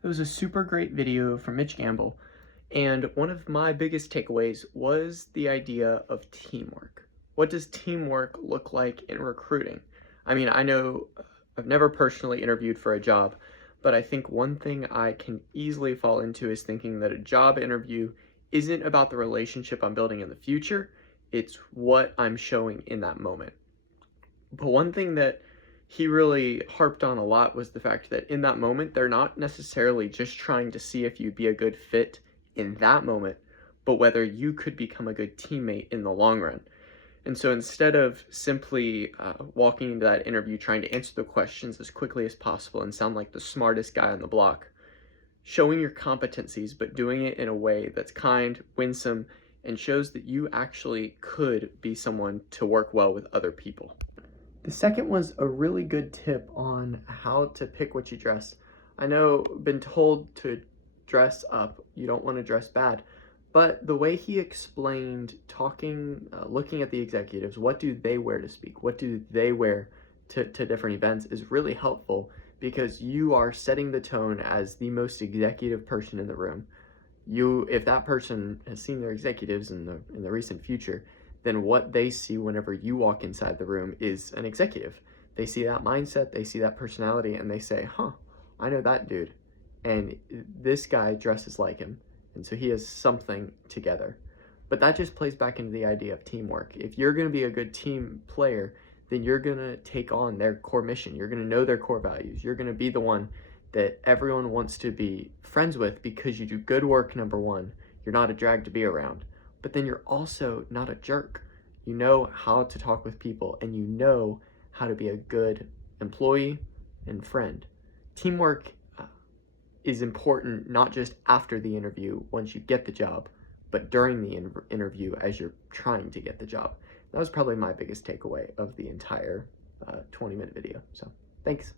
It was a super great video from Mitch Gamble, and one of my biggest takeaways was the idea of teamwork. What does teamwork look like in recruiting? I mean, I know I've never personally interviewed for a job, but I think one thing I can easily fall into is thinking that a job interview isn't about the relationship I'm building in the future, it's what I'm showing in that moment. But one thing that he really harped on a lot was the fact that in that moment, they're not necessarily just trying to see if you'd be a good fit in that moment, but whether you could become a good teammate in the long run. And so instead of simply walking into that interview trying to answer the questions as quickly as possible and sound like the smartest guy on the block, showing your competencies, but doing it in a way that's kind, winsome, and shows that you actually could be someone to work well with other people. The second was a really good tip on how to pick what you dress. I know, been told to dress up, you don't want to dress bad, but the way he explained looking at the executives, what do they wear to speak? What do they wear to different events is really helpful because you are setting the tone as the most executive person in the room. If that person has seen their executives in the recent future, then what they see whenever you walk inside the room is an executive. They see that mindset, they see that personality, and they say, huh, I know that dude. And this guy dresses like him. And so he has something together. But that just plays back into the idea of teamwork. If you're going to be a good team player, then you're going to take on their core mission. You're going to know their core values. You're going to be the one that everyone wants to be friends with because you do good work, number one. You're not a drag to be around. But then you're also not a jerk. You know how to talk with people and you know how to be a good employee and friend. Teamwork is important not just after the interview once you get the job, but during the interview as you're trying to get the job. That was probably my biggest takeaway of the entire 20-minute video. So thanks.